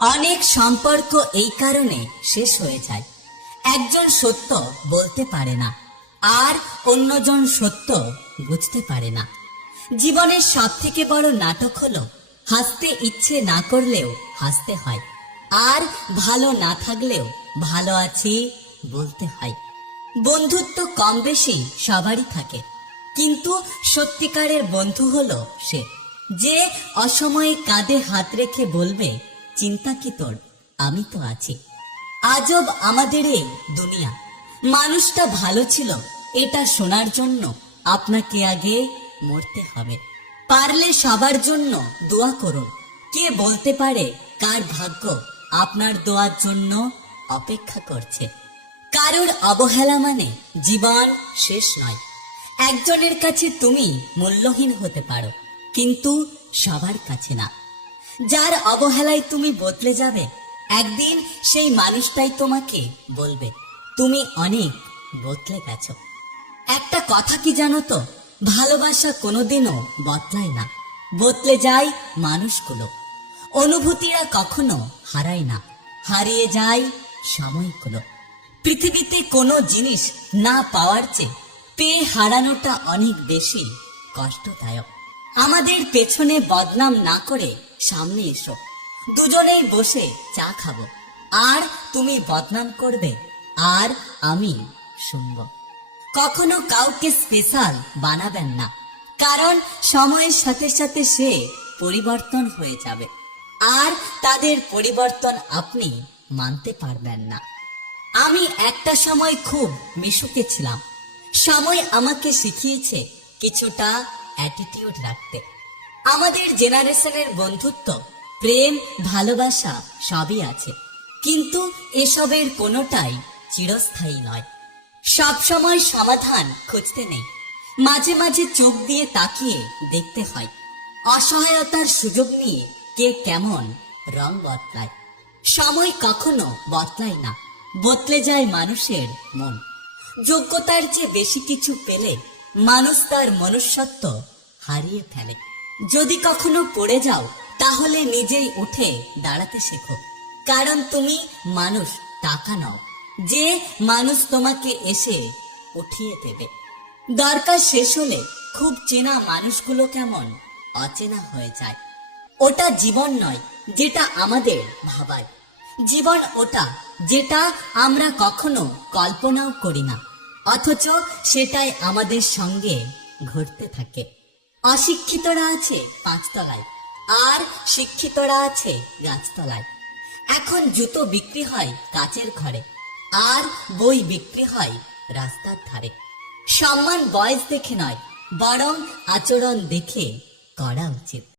অনেক সম্পর্ক এই কারণে শেষ হয়ে যায়। একজন সত্য বলতে পারে না, আর অন্যজন সত্য বুঝতে পারে না। জীবনের সব থেকে বড় নাটক হলো, হাসতে ইচ্ছে না করলেও হাসতে হয়, আর ভালো না থাকলেও ভালো আছি বলতে হয়। বন্ধুত্ব কম বেশি সবারই থাকে, কিন্তু সত্যিকারের বন্ধু হলো সে, যে অসময়ে কাঁধে হাত রেখে বলবে চিন্তা কি তোর? আমি তো আছি। আজব আমাদের এই দুনিয়া। মানুষটা ভালো ছিল, এটা শোনার জন্য আপনাকে আগে মরতে হবে। পারলে সবার জন্য দোয়া করুন। কে বলতে পারে কার ভাগ্য আপনার দোয়ার জন্য অপেক্ষা করছে? কারোর অবহেলা মানে জীবন শেষ নয়। একজনের কাছে তুমি মূল্যহীন হতে পারো, কিন্তু সবার কাছে না। যার অবহেলায় তুমি বদলে যাবে, একদিন সেই মানুষটাই তোমাকে বলবে, তুমি অনেক বদলে গেছো। একটা কথা কি জানো তো? ভালোবাসা কোনোদিনও বদলায় না। বদলে যায় মানুষগুলো। অনুভূতিরা কখনো হারায় না। হারিয়ে যায় সময়গুলো। পৃথিবীতে কোনো জিনিস না পাওয়ার চেয়ে পেয়ে হারানোটা অনেক বেশি কষ্টদায়ক। আমাদের পেছনে বদনাম না করে সামনে এসো। দুজনেই বসে চা খাব। আর তুমি বদনাম করবে, আর আমি শুনব। কখনো কাউকে স্পেশাল বানাবেন না, কারণ সময়ের সাথে সাথে সে পরিবর্তন হয়ে যাবে। আর তাদের পরিবর্তন আপনি মানতে পারবেন না। আমি একটা সময় খুব মিশুকে ছিলাম। সময় আমাকে শিখিয়েছে কিছুটা অ্যাটিটিউড রাখতে। আমাদের জেনারেশনের বন্ধুত্ব, প্রেম, ভালোবাসা সবই আছে। কিন্তু এসবের কোনোটাই চিরস্থায়ী নয়। সব সময় সমাধান খুঁজতে নেই। মাঝে মাঝে চোখ দিয়ে তাকিয়ে দেখতে হয়, অসহায়তার সুযোগ নিয়ে কে কেমন রং বদলায়। সময় কখনো বদলায় না, বদলে যায় মানুষের মন। যোগ্যতার চেয়ে বেশি কিছু পেলে মানুষ তার মনুষ্যত্ব হারিয়ে ফেলে। যদি কখনো পড়ে যাও, তাহলে নিজেই উঠে দাঁড়াতে শেখো। কারণ তুমি মানুষ, টাকা নও। যে মানুষ তোমাকে এসে উঠিয়ে দেবে। দরকার শেষ হলে খুব চেনা মানুষগুলো কেমন অচেনা হয়ে যায়। ওটা জীবন নয়, যেটা আমাদের ভাবায় জীবন ওটা, যেটা আমরা কখনো কল্পনাও করি না। অথচ সেটাই আমাদের সঙ্গে ঘটতে থাকে। অশিক্ষিতরা আছে পাঁচতলায়, আর শিক্ষিতরা আছে গাছতলায়। এখন জুতো বিক্রি হয় কাচের ঘরে, আর বই বিক্রি হয় রাস্তার ধারে। সম্মান বয়স দেখে নয়, বরং আচরণ দেখে করা উচিত।